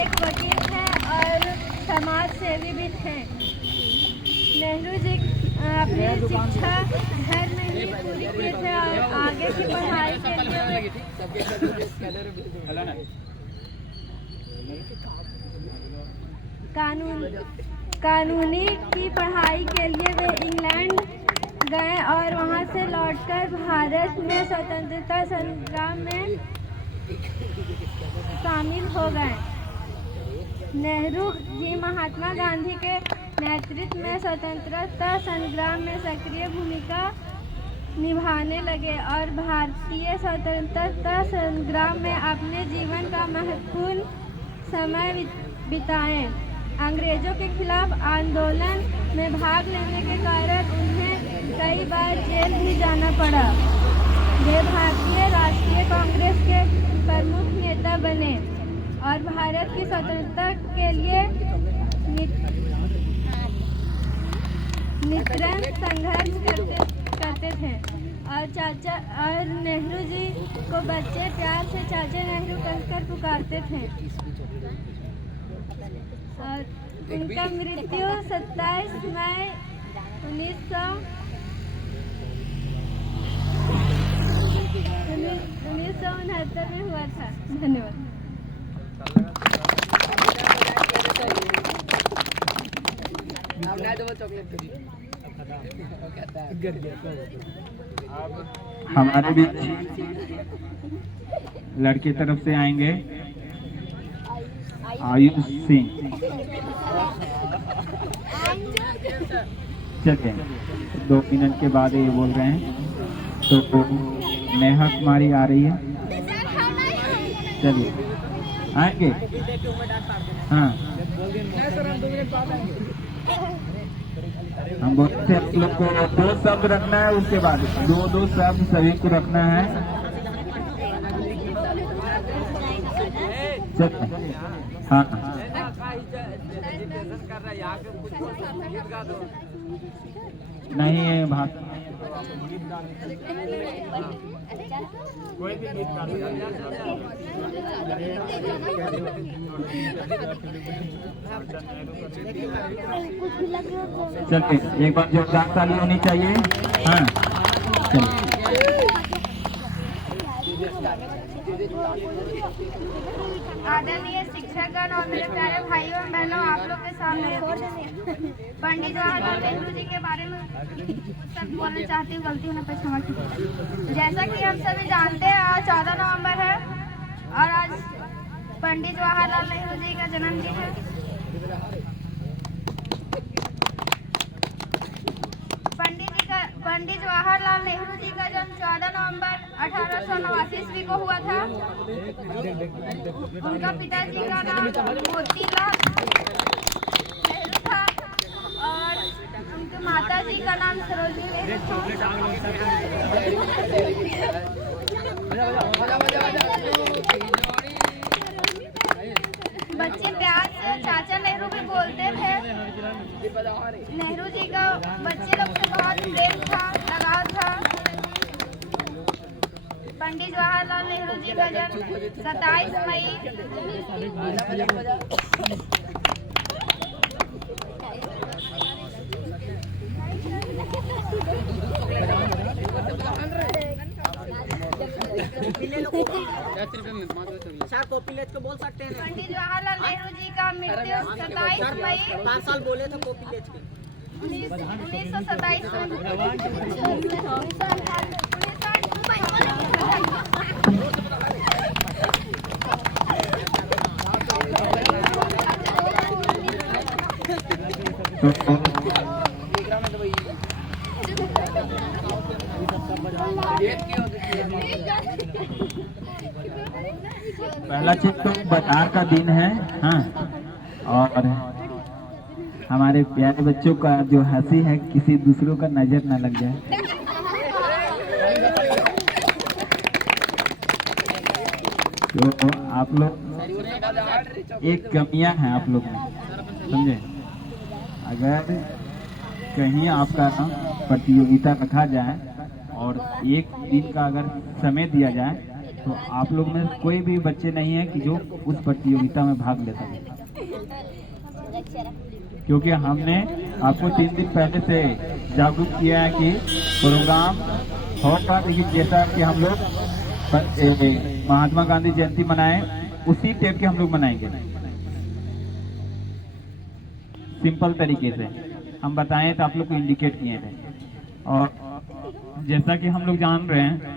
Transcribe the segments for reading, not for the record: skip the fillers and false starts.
एक वकील थे और समाज सेवी भी थे। नेहरू जी अपनी शिक्षा घर में ही पूरी किए थे और आगे की पढ़ाई के लिए कानूनी की पढ़ाई के लिए वे इंग्लैंड गए और वहां से लौटकर भारत में स्वतंत्रता संग्राम में शामिल हो गए। नेहरू जी महात्मा गांधी के नेतृत्व में स्वतंत्रता संग्राम में सक्रिय भूमिका निभाने लगे और भारतीय स्वतंत्रता संग्राम में अपने जीवन का महत्वपूर्ण समय बिताए। अंग्रेजों के खिलाफ आंदोलन में भाग लेने के कारण उन्हें कई बार जेल भी जाना पड़ा। वे भारतीय राष्ट्रीय कांग्रेस के प्रमुख नेता बने और भारत की स्वतंत्रता के लिए निरंतर संघर्ष करते थे। और नेहरू जी को बच्चे प्यार से चाचा नेहरू कहकर पुकारते थे। और उनका मृत्यु 27 मई 1969 में हुआ था। धन्यवाद। हमारे बीच लड़की तरफ से आएंगे आयुष सिंह। चलिए 2 मिनट के बाद ये बोल रहे हैं तो नेहा कुमारी आ रही है। चलिए आएंगे। हाँ हम बोलते थे आप लोग को 2 शब्द रखना है, उसके बाद 2 शब्द सभी को रखना है। चलिए हाँ नहीं है भाषा चलिए एक बार जोरदार ताली होनी चाहिए। हाँ चलिए आदरणीय शिक्षकगण और मेरे प्यारे भाइयों और बहनों, आप लोग के सामने पंडित जवाहरलाल नेहरू जी के बारे में सब बोलना चाहती हूँ। गलती होने पर क्षमा कीजिए। जैसा कि हम सभी जानते हैं आज 14 नवंबर है और आज पंडित जवाहरलाल नेहरू जी का जन्मदिन है। पंडित जवाहरलाल नेहरू जी का जन्म 14 नवंबर 1889 ईस्वी को हुआ था। उनका पिताजी का नाम मोतीलाल नेहरू था और उनके माता जी का नाम सरोजिनी नेहरू बच्चे प्यार से चाचा नेहरू भी बोलते थे। नेहरू जी का बच्चे लोग से बहुत प्रेम था, लगाव था। पंडित जवाहरलाल नेहरू जी का जन्म 27 मई को बोल सकते हैं। पंडित जवाहरलाल नेहरू जी का मृत्यु 27 मई 4 साल बोले थे कॉपीलेज के 1927 पहला चीज तो बाजार का दिन है। हाँ और हमारे प्यारे बच्चों का जो हंसी है किसी दूसरों का नजर न लग जाए। तो आप लोग एक कमियां हैं आप लोग में, समझे। अगर कहीं आपका प्रतियोगिता रखा जाए और एक दिन का अगर समय दिया जाए तो आप लोग में कोई भी बच्चे नहीं है कि जो उस प्रतियोगिता में भाग ले सके, क्योंकि हमने आपको 3 दिन पहले से जागरूक किया है कि प्रोग्राम होगा, लेकिन जैसा कि हम लोग महात्मा गांधी जयंती मनाएं उसी टाइप के हम लोग मनाएंगे, सिंपल तरीके से हम बताएं तो आप लोग को इंडिकेट किए थे। और जैसा कि हम लोग जान रहे हैं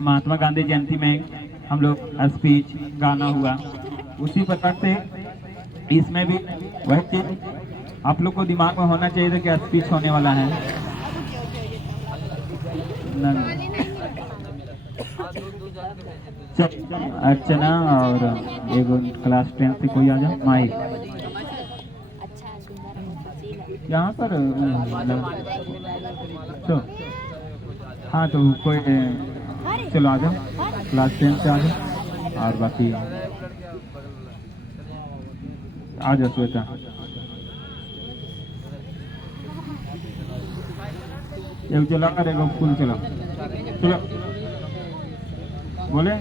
महात्मा गांधी जयंती में हम लोग स्पीच गाना हुआ, उसी प्रकार से इसमें भी वही चीज आप लोग को दिमाग में होना चाहिए था कि स्पीच होने वाला है। अर्चना और एक क्लास 10 से कोई आ जाओ, माइक यहाँ पर तो हाँ, तो कोई चलो आ जाओ, क्लास 10 से आ जाओ, और बाकी आ जाओ श्वेता। एक चला कर एक फूल चला, चलो बोले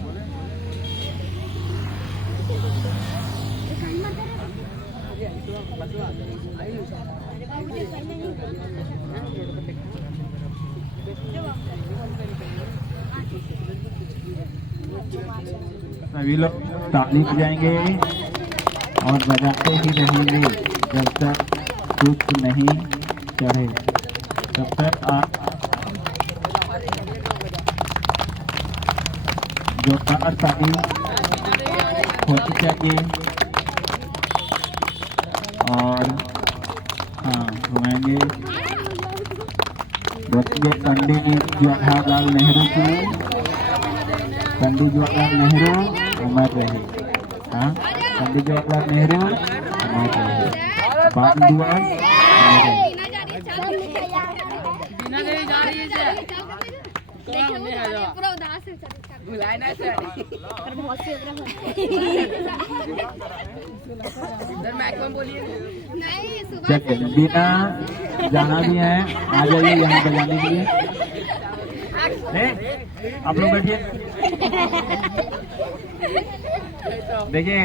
सभी लोग ताली बजाएंगे और बजाते ही रहेंगे जब तक कुछ नहीं चढ़े, तब तक आप जोरदार ताली होनी चाहिए। और हाँ, घुमाएंगे, बोलेंगे पंडित जवाहरलाल नेहरू की, पंडित जवाहरलाल नेहरू अमर रहे। हाँ, पंडित जवाहरलाल नेहरू अमर रहे, बाल दिवस अमर रहे। चलिए, बिना जाना भी है, आ जाइए यहाँ बजाने के लिए। आप लोग बैठिए, देखिए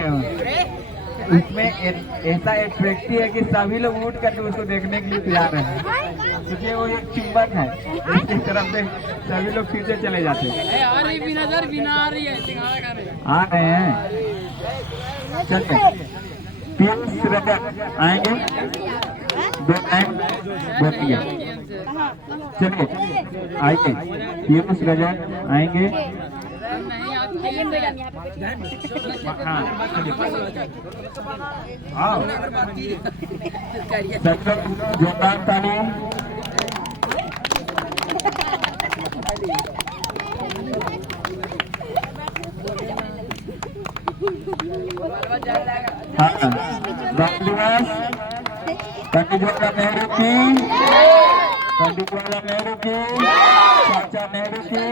उसमें ऐसा अट्रैक्टिव है कि सभी लोग उठ करके उसको देखने के लिए तैयार हैं, क्योंकि वो एक चुंबक है, इसकी तरफ से सभी लोग पीछे चले जाते हैं। आ रहे हैं, चलिए पीयूष रजक आएंगे, 2 टाइम बोलिए, चलिए आइए, पीयूष रजक आएंगे। हाँ, आओ जोरदार ताली। हाँ, बाल दिवस पंडित जवाहरलाल नेहरू की, पंडित जवाहरलाल नेहरू की, चाचा नेहरू की,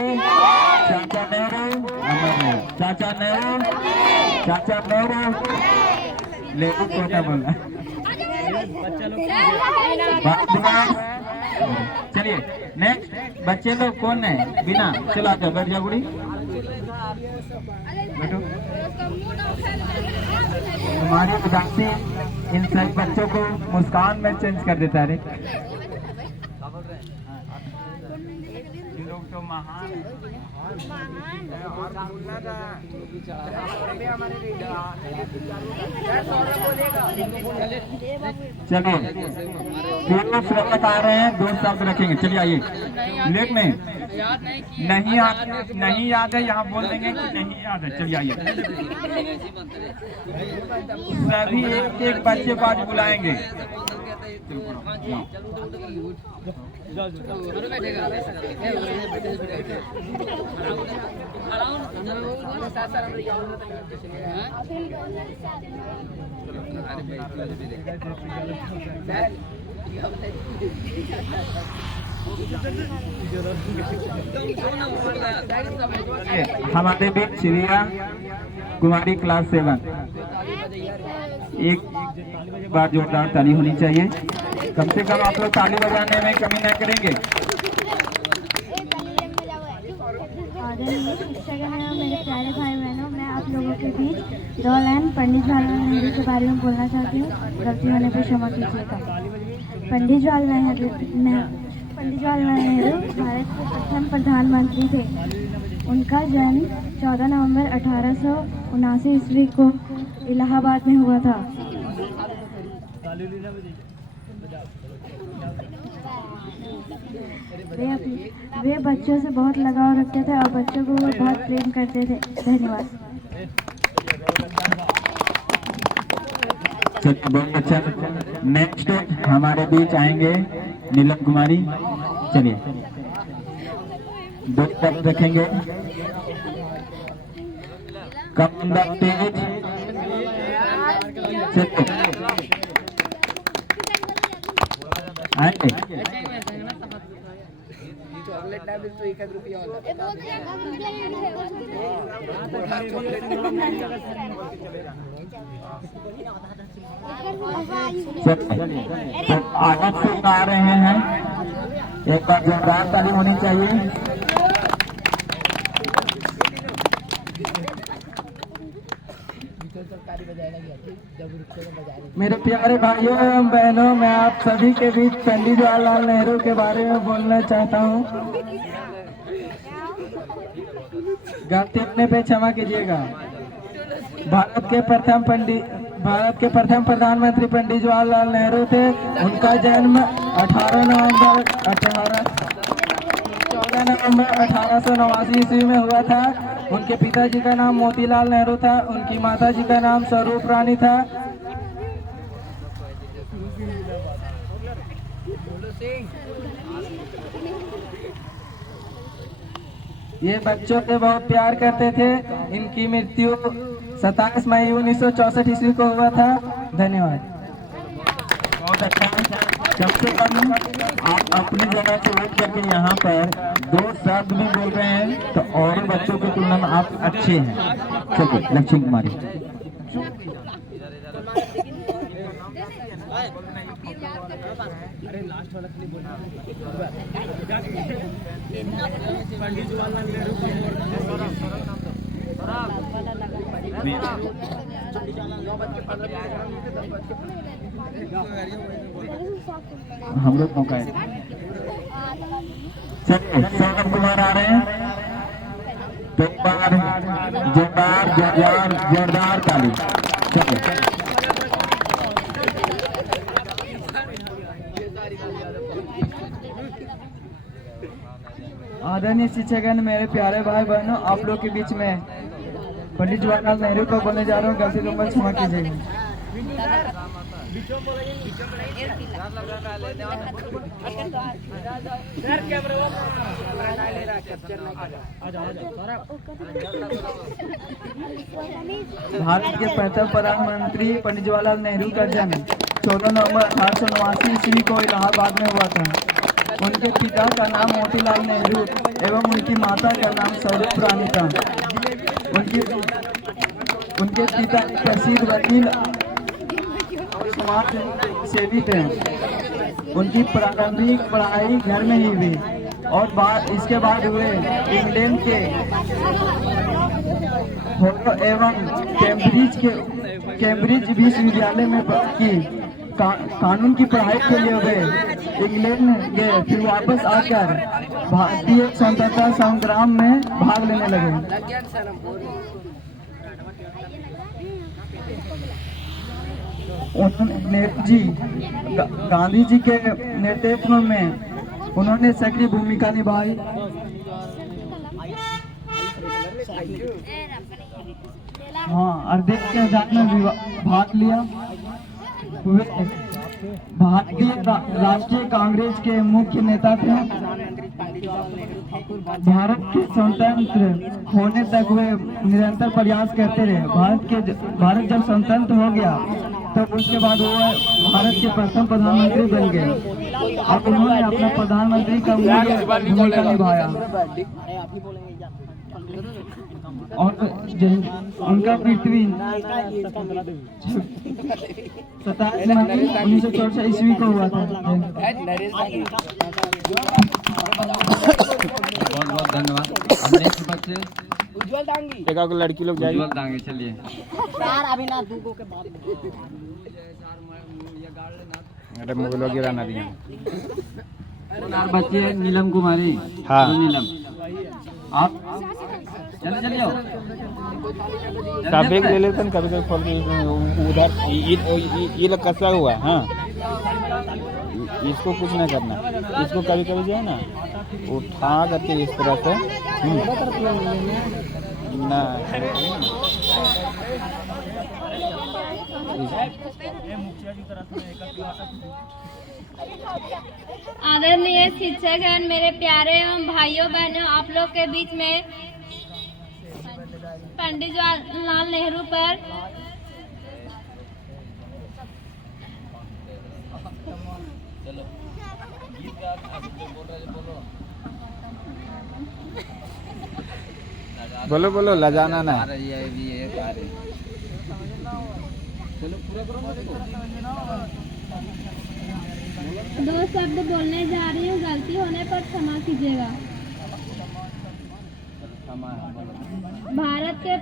चाचा नेहरू अमर रहे, चाचा नेहरू, चाचा नेहरू नेहरू को क्या बोला, बाल दिवस। चलिए नेक्स्ट बच्चे लोग कौन है, बिना चला जाओ, बैठ जाओ, बुढ़ी बैठो। हमारी उदासी इन सभी बच्चों को मुस्कान में चेंज कर देता है। ये लोग तो महान चलिए, तीनों श्रवक आ रहे हैं, 2 शब्द रखेंगे। चलिए आइए, लेट में नहीं याद है, यहाँ बोल देंगे कि नहीं याद है। चलिए आइए, सभी एक बच्चे को आज बुलाएंगे। हमारे बीच श्रिया कुमारी क्लास 7, एक बार जोरदार ताली होनी चाहिए। कम से कम आप लोग ताली बजाने में कमी न करेंगे। आदरणीय शिक्षकगण एवं मेरे प्यारे भाई बहनों, मैं आप लोगों के बीच जवाहरलाल पंडित जवाहरलाल नेहरू के बारे में बोलना चाहती हूँ। गलती होने पर क्षमा कीजिएगा। पंडित जवाहरलाल नेहरू भारत के प्रथम प्रधानमंत्री थे। उनका जन्म 14 नवंबर 1879 ईस्वी को इलाहाबाद में हुआ था। वे बच्चों से बहुत लगाव रखते थे और बच्चों को वो बहुत प्रेम करते थे। धन्यवाद। बहुत अच्छा। नेक्स्ट हमारे बीच आएंगे नीलम कुमारी। चलिए, दो तरफ रखेंगे। Come on the stage. आएंगे। तो आवाज से आ रहे हैं, एक बार जोरदार ताली होनी चाहिए। मेरे प्यारे भाइयों एवं बहनों, मैं आप सभी के बीच पंडित जवाहरलाल नेहरू के बारे में बोलना चाहता हूँ। गलती होने पे क्षमा कीजिएगा। भारत के प्रथम प्रधानमंत्री पंडित जवाहरलाल नेहरू थे। उनका जन्म 14 नवंबर 1889 ईस्वी में हुआ था। उनके पिताजी का नाम मोतीलाल नेहरू था। उनकी माताजी का नाम स्वरूप रानी था। ये बच्चों से बहुत प्यार करते थे। इनकी मृत्यु 27 मई 1964 ईस्वी को हुआ था। धन्यवाद। बहुत अच्छा। सबसे कम आप अपनी जगह से उठ करके यहाँ पर 2 शब्द भी बोल रहे हैं, तो और बच्चों की तुलना में आप अच्छे हैं। चलिए, लक्ष्मी कुमारी। हम लोग मौका है। चलिए, सौरभ कुमार आ रहे हैं। तो एक बार जोरदार ताली। चलिए, आदरणीय शिक्षकगण, मेरे प्यारे भाई बहनों, आप लोग के बीच में पंडित जवाहरलाल नेहरू को बोलने जा रहा हूँ। गलती को मत क्षमा कीजिएगा। भारत के प्रथम प्रधानमंत्री पंडित जवाहरलाल नेहरू का जन्म 14 नवंबर 1889 ईस्वी को इलाहाबाद में हुआ था। उनके पिता का नाम मोतीलाल नेहरू एवं उनकी माता का नाम स्वरूप रानी था। उनके पिता प्रसिद्ध वकील और समाज सेवी थे। उनकी प्रारंभिक पढ़ाई घर में ही हुई और इसके बाद हुए इंग्लैंड के एवं कैम्ब्रिज विश्वविद्यालय में की कानून की पढ़ाई के लिए वे इंग्लैंड गए। फिर वापस आकर भारतीय स्वतंत्रता संग्राम में भाग लेने लगे। नेहरू जी गांधी जी के नेतृत्व में उन्होंने सक्रिय भूमिका निभाई। हाँ, और देश के आजादी में भाग लिया। वे भारतीय राष्ट्रीय कांग्रेस के मुख्य नेता थे। भारत के स्वतंत्र होने तक वे निरंतर प्रयास करते रहे। भारत जब स्वतंत्र हो गया तब उसके बाद वो भारत के प्रथम प्रधानमंत्री बन गए और उन्होंने अपना प्रधानमंत्री का मुख्य भूमिका निभाया। और उनका मृत्यु 27 मई 1964 ईस्वी को हुआ था। बहुत बहुत धन्यवाद। नेक्स्ट बच्चे उज्जवल दांगी देखा को लड़की लोग जाएगी उज्जवल दांगे, चलिए। यार अभी ना दूगो के बाद अरे मुगलों की राना दिया। चार बच्चे नीलम कुमारी। हाँ। तो नीलम आप जल्दी जल्दी आओ। कभी ले लेते हैं, कभी कभी खोल के उधर ये लोग कसा हुआ है। हाँ, इसको कुछ नहीं करना, इसको कभी कभी जो है ना उठा करके इस तरह से ना आदरणीय शिक्षकगण, मेरे प्यारे एवं भाइयों बहनों, आप लोग के बीच में पंडित जवाहरलाल नेहरू पर बोलो बोलो, लजाना ना। दो शब्द बोलने जा रही हूँ, गलती होने पर क्षमा कीजिएगा। भारत के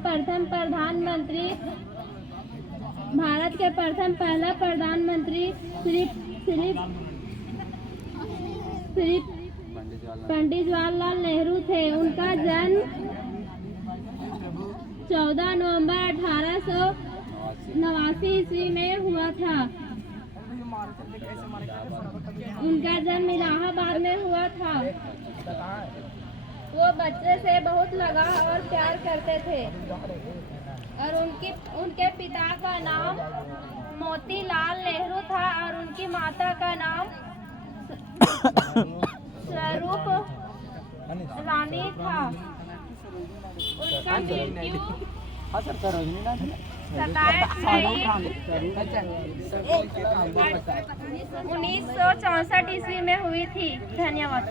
पहला प्रधानमंत्री श्री पंडित जवाहरलाल नेहरू थे। उनका जन्म 14 नवंबर 1889 ईस्वी में हुआ था। उनका जन्म इलाहाबाद में हुआ था। वो बच्चे से बहुत लगाव और प्यार करते थे और उनके पिता का नाम मोतीलाल नेहरू था और उनकी माता का नाम स्वरूप रानी था। उनका मृत्यु 1964 ईस्वी में हुई थी। धन्यवाद।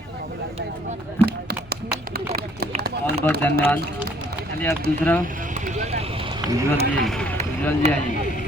बहुत बहुत धन्यवाद। चलिए अब दूसरा उज्जवल जी आइए।